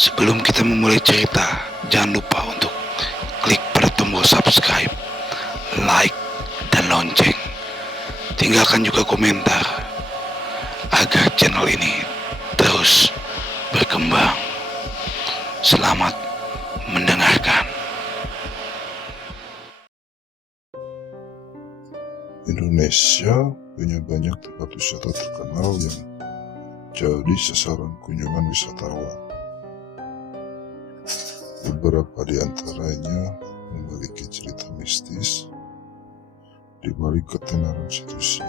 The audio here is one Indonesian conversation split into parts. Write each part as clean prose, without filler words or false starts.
Sebelum kita memulai cerita, jangan lupa untuk klik pada tombol subscribe, like, dan lonceng. Tinggalkan juga komentar agar channel ini terus berkembang. Selamat mendengarkan. Indonesia punya banyak tempat wisata terkenal yang jadi sasaran kunjungan wisatawan. Beberapa di antaranya memiliki cerita mistis di balik ketenaran situsnya.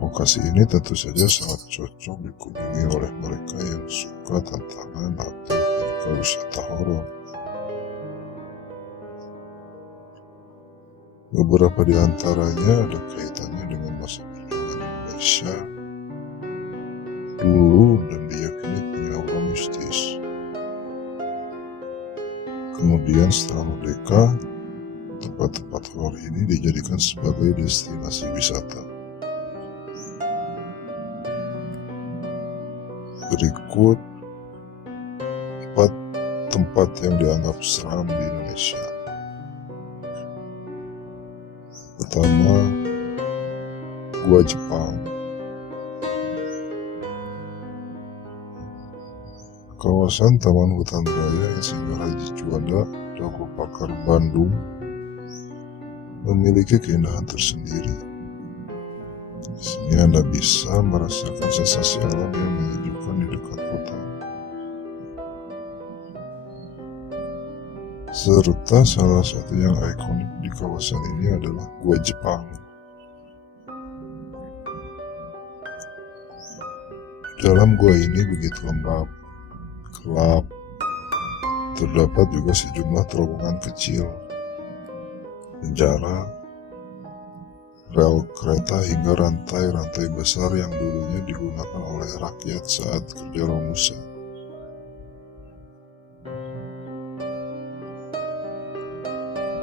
Lokasi ini tentu saja sangat cocok dikunjungi oleh mereka yang suka tantangan atau suka wisata horor. Beberapa di antaranya ada kaitannya dengan masa perjuangan Indonesia dulu dan diyakini punya aura mistis. Kemudian setelah merdeka, tempat-tempat horor ini dijadikan sebagai destinasi wisata. Berikut 4 tempat yang dianggap seram di Indonesia. Pertama, Gua Jepang. Kawasan Taman Hutan Raya Insinyur Haji Juanda, Dago Pakar, Bandung memiliki keindahan tersendiri. Di sini Anda bisa merasakan sensasi alam yang menyejukkan di dekat hutan. Serta salah satu yang ikonik di kawasan ini adalah Gua Jepang. Dalam gua ini begitu lembab, gelap, terdapat juga sejumlah terowongan kecil, penjara, rel kereta hingga rantai-rantai besar yang dulunya digunakan oleh rakyat saat kerja romusa.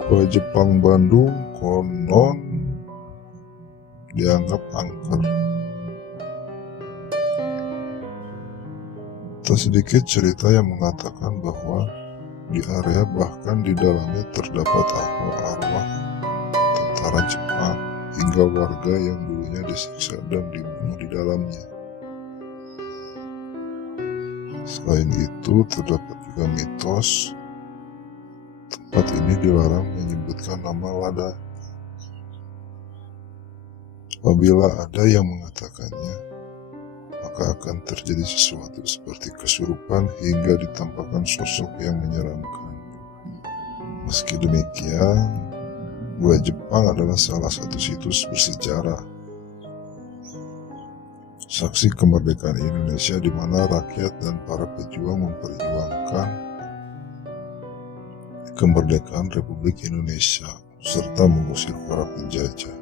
Gua Jepang Bandung konon dianggap angker. Tak sedikit cerita yang mengatakan bahwa di area bahkan di dalamnya terdapat arwah tentara Jepang hingga warga yang dulunya disiksa dan dibunuh di dalamnya. Selain itu, terdapat juga mitos tempat ini dilarang menyebutkan nama lada. Apabila ada yang mengatakannya, maka akan terjadi sesuatu seperti kesurupan hingga ditampakkan sosok yang menyeramkan. Meski demikian, Gua Jepang adalah salah satu situs bersejarah, saksi kemerdekaan Indonesia di mana rakyat dan para pejuang memperjuangkan kemerdekaan Republik Indonesia serta mengusir para penjajah.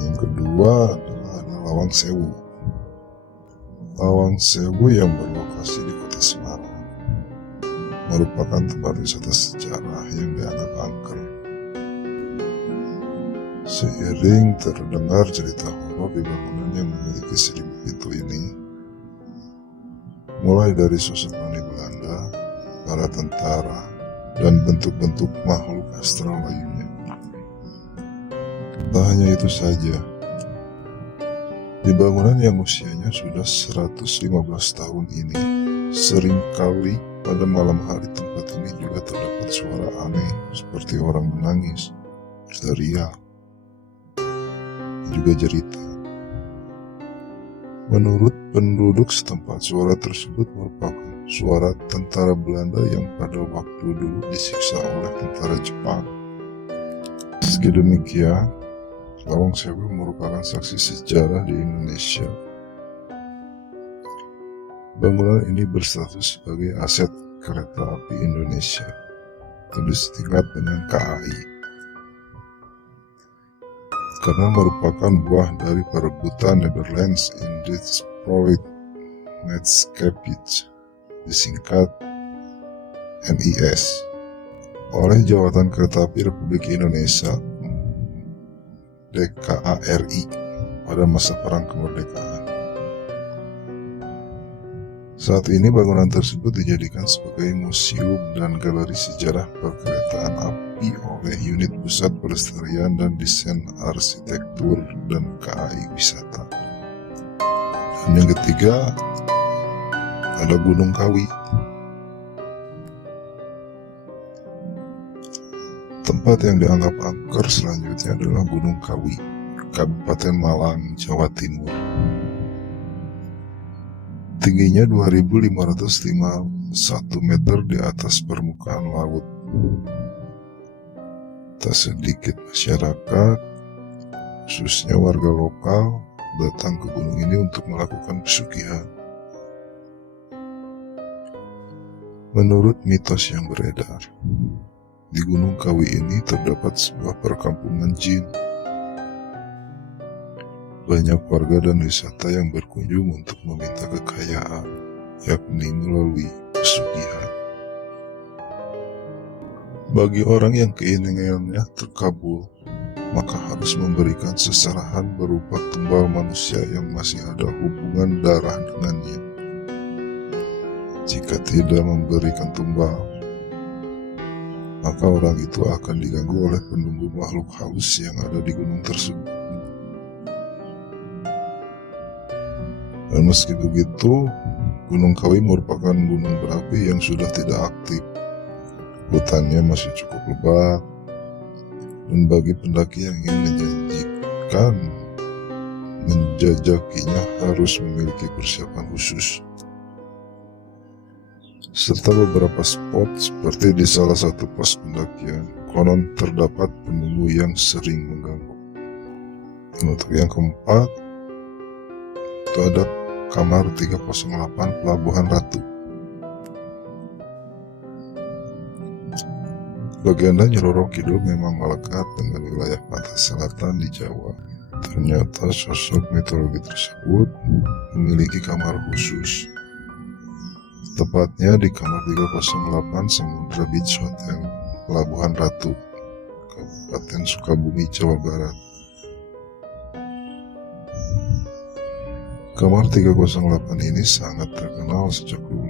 Yang kedua adalah Lawang Sewu. Lawang Sewu yang berlokasi di Kota Semarang merupakan tempat wisata sejarah yang dianggap angker. Seiring terdengar cerita horor di bangunan yang memiliki 1000 pintu ini, mulai dari sosok noni Belanda, para tentara, dan bentuk-bentuk makhluk astral lainnya. Tak hanya itu saja, di bangunan yang usianya sudah 115 tahun ini, seringkali pada malam hari tempat ini juga terdapat suara aneh seperti orang menangis, teriak, juga cerita. Menurut penduduk setempat, suara tersebut merupakan suara tentara Belanda yang pada waktu dulu disiksa oleh tentara Jepang. Meski demikian, Lawang Sewu merupakan saksi sejarah di Indonesia. Bangunan ini berstatus sebagai aset kereta api Indonesia, tentu setingkat dengan KAI, karena merupakan buah dari perebutan Netherlands Industrie Maatschappij, disingkat NIS, oleh Jawatan Kereta Api Republik Indonesia DKARI pada masa Perang Kemerdekaan. Saat ini bangunan tersebut dijadikan sebagai museum dan galeri sejarah perkeretaan api oleh Unit Pusat Pelestarian dan Desain Arsitektur dan KAI Wisata. Dan yang ketiga ada Gunung Kawi. Tempat yang dianggap angker selanjutnya adalah Gunung Kawi, Kabupaten Malang, Jawa Timur. Tingginya 2.551 meter di atas permukaan laut. Tak sedikit masyarakat, khususnya warga lokal, datang ke gunung ini untuk melakukan pesugihan. Menurut mitos yang beredar, di Gunung Kawi ini terdapat sebuah perkampungan jin. Banyak warga dan wisata yang berkunjung untuk meminta kekayaan, yakni melalui pesugihan. Bagi orang yang keinginannya terkabul, maka harus memberikan seserahan berupa tumbal manusia yang masih ada hubungan darah dengannya. Jika tidak memberikan tumbal, maka orang itu akan diganggu oleh penunggu makhluk halus yang ada di gunung tersebut. Dan meski begitu, Gunung Kawi merupakan gunung berapi yang sudah tidak aktif. Hutannya masih cukup lebat, dan bagi pendaki yang ingin menjajakinya harus memiliki persiapan khusus. Serta beberapa spot seperti di salah satu pos pendakian, konon terdapat penunggu yang sering mengganggu. Dan untuk yang keempat, itu ada Kamar 308 Pelabuhan Ratu. Bagian Nyiroro Kidul memang melekat dengan wilayah pantai selatan di Jawa. Ternyata sosok mitologi tersebut memiliki kamar khusus. Tepatnya di Kamar 308 Samudra Beach Hotel, Pelabuhan Ratu, Kabupaten Sukabumi, Jawa Barat. Kamar 308 ini sangat terkenal sejak dulu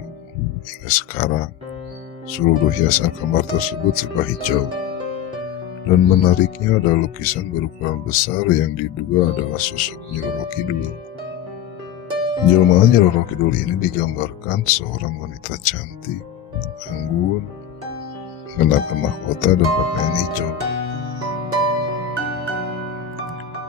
hingga sekarang. Seluruh hiasan kamar tersebut serba hijau. Dan menariknya ada lukisan berukuran besar yang diduga adalah sosok Nyiroro Kidul. Jelmaan Nyiroro Kidul ini digambarkan seorang wanita cantik, anggun, mengenakan mahkota dan pakaian hijau.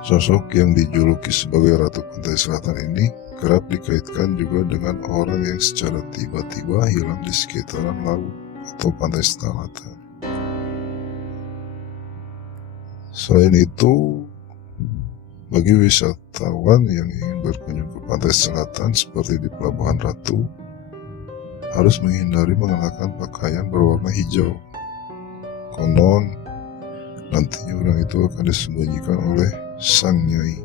Sosok yang dijuluki sebagai Ratu Pantai Selatan ini kerap dikaitkan juga dengan orang yang secara tiba-tiba hilang di sekitaran laut atau pantai selatan. Selain itu, bagi wisatawan yang ingin berkunjung ke pantai selatan seperti di Pelabuhan Ratu, harus menghindari mengenakan pakaian berwarna hijau. Konon, nantinya orang itu akan disembunyikan oleh sang nyai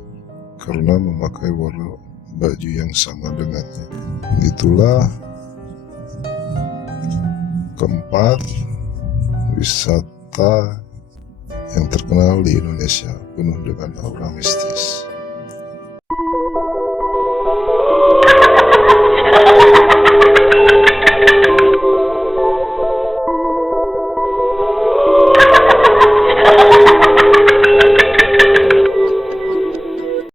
karena memakai warna baju yang sama dengannya. Itulah keempat wisata yang terkenal di Indonesia penuh dengan aura mistis.